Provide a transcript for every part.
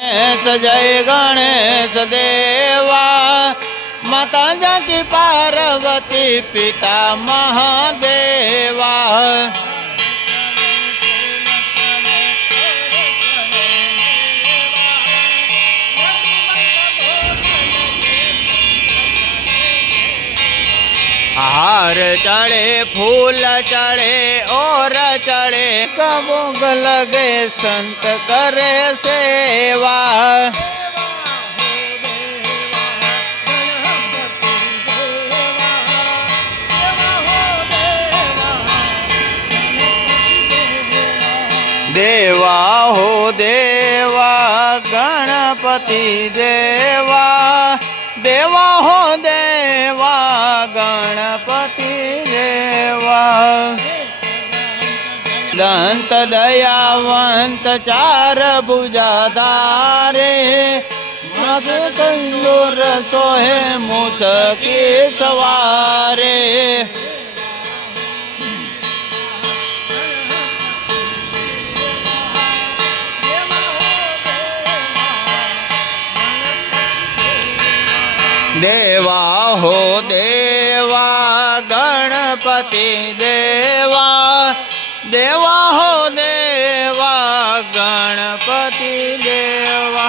ગણેશ જય ગણેશ દેવા. માતા જાકી પાર્વતી પિતા મહાદેવા. हार चढ़े, फूल चढ़े, और चढ़े। कबुग लगे, संत करे सेवा। देवा हो देवा, गणपति देवा। देवा દંત દયાવંત ચાર ભુજાધારે કંદુર સોહે મુસકી સવારે. દેવા હો દેવા घाटी देवा देवा हो देवा, गणपति देवा।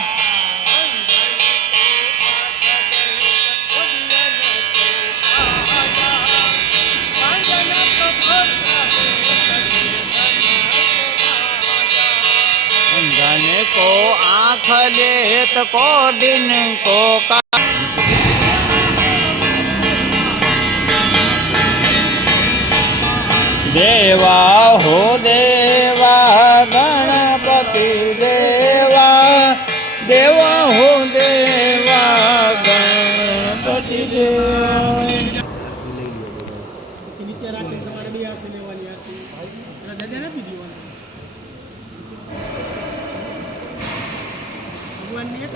को को ले देत को दिन को का દેવા, હો દેવા, ગણપતિ દેવા દેવા, હો દેવા, ગણપતિ દેવા. ભગવાનની એક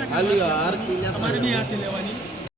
તમારે બે હાથે લેવાની.